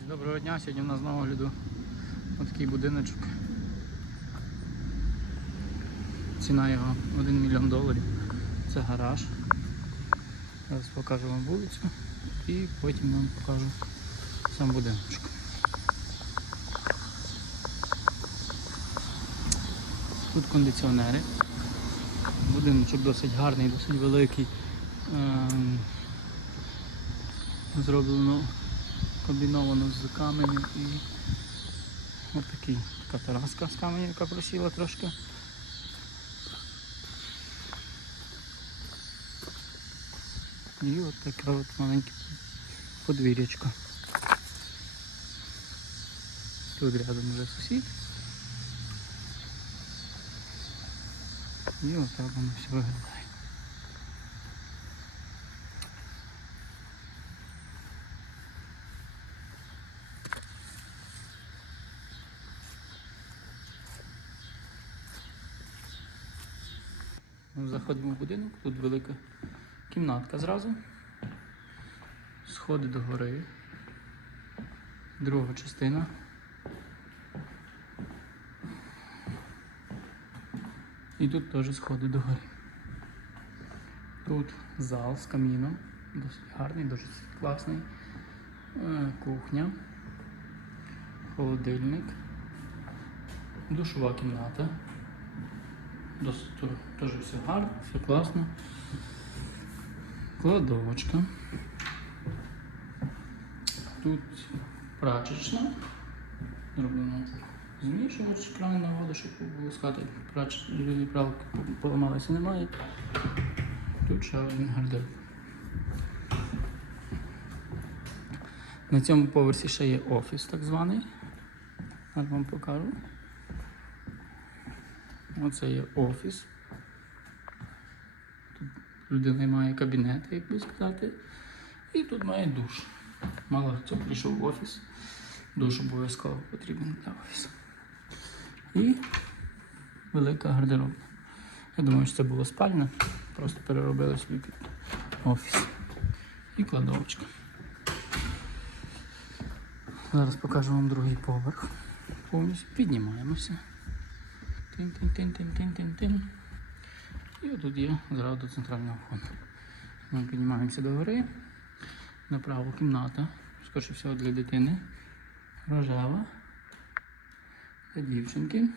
Доброго дня, сьогодні в нас на огляду такий будиночок. Ціна його 1 мільйон доларів. Це гараж. Зараз покажу вам вулицю і потім вам покажу сам будиночок. Тут кондиціонери. Будиночок досить гарний, досить великий. Ем, Зроблено комбіновано з каменю і ось такий, така тераска з каменю, яка просіла трошки. І от таке от маленьке подвір'ячко. Тут рядом вже сусід. І отак воно все виглядає. Заходимо в будинок, тут велика кімнатка зразу. Сходи до гори. Друга частина. І тут теж сходи до гори. Тут зал з каміном, досить гарний, досить класний. Е, Кухня, холодильник, душова кімната. Досить теж все гарно, все класно. Кладовочка. Тут прачечна. Зроблено змішувач кран воду, щоб. Прач люди пралки поламалися немає. Тут ще один гардероб. На цьому поверсі ще є офіс так званий. Зараз вам покажу. Оце є офіс. Тут людина має кабінет, як би сказати. І тут має душ. Мало хто прийшов в офіс. Душ обов'язково потрібен для офісу. І велика гардеробна. Я думаю, що це було спальня. Просто переробили собі під офіс. І кладовочка. Зараз покажу вам другий поверх. Повністю піднімаємося. Тин-тин-тин-тин-тин-тин-тин. І отут є зразу до центрального входу. Ми піднімаємося до гори. Направо кімната. Скоріше всього для дитини. Рожева. Для дівчинки.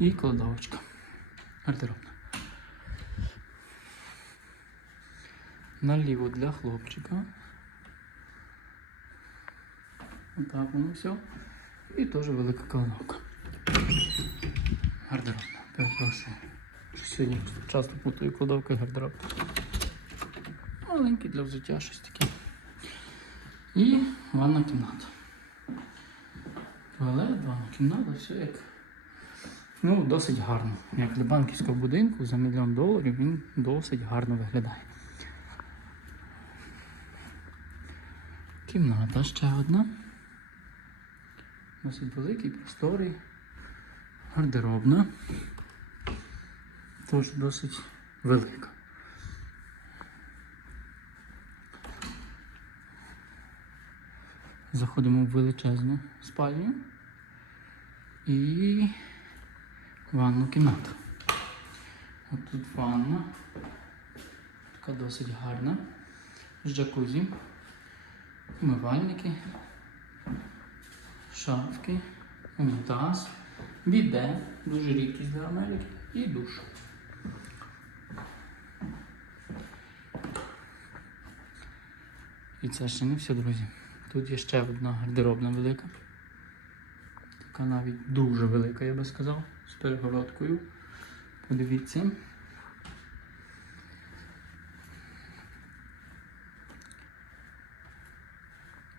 І кладовочка. Гардеробна. Наліво для хлопчика. Отак воно все. І теж велика кладовка. Гардеробна. Перепрошую. Сьогодні часто путаю кладовка і гардероб. Маленький для взуття щось таке. І ванна кімната. Туалет, ванна кімната, все як. Ну, досить гарно. Як для банківського будинку за мільйон доларів він досить гарно виглядає. Кімната ще одна. Досить великий, просторий, гардеробна. Тож досить велика. Заходимо в величезну спальню і ванну кімнату. От тут ванна, така досить гарна, з джакузі, умивальники, шафки, унітаз, біде, дуже рідкість для Америки, і душ. І це ще не все, друзі. Тут є ще одна гардеробна велика. Така навіть дуже велика, я би сказав, з перегородкою. Подивіться.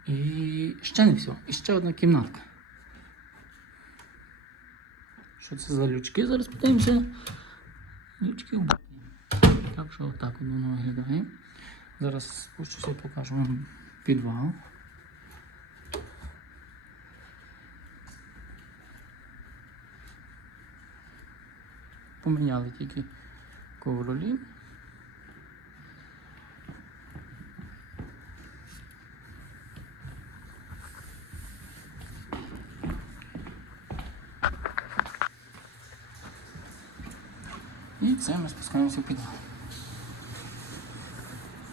І ще не все. І ще одна кімнатка. Що це за лючки? Зараз питаємося. Лючки. Так що отак воно виглядає. Зараз спущуся і покажу вам підвал. Поміняли тільки ковролін. І це ми спускаємося підвал.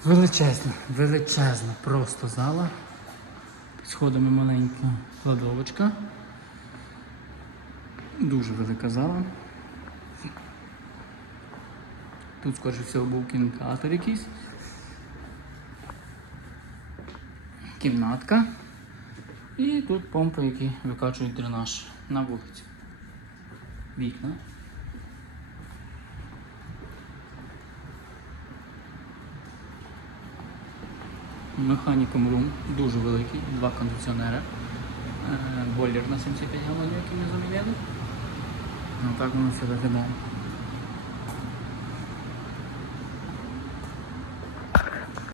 Величезна, величезна просто зала. Під сходами маленька кладовочка. Дуже велика зала. Тут, скоріше всього, був кінотеатр якийсь. Кімнатка. І тут помпи, які викачують дренаж на вулицю. Вікна. Механіком рум дуже великий, два кондиціонери. Е, Бойлер на 75 галонів, який ми замінили. Ну так воно все виглядає.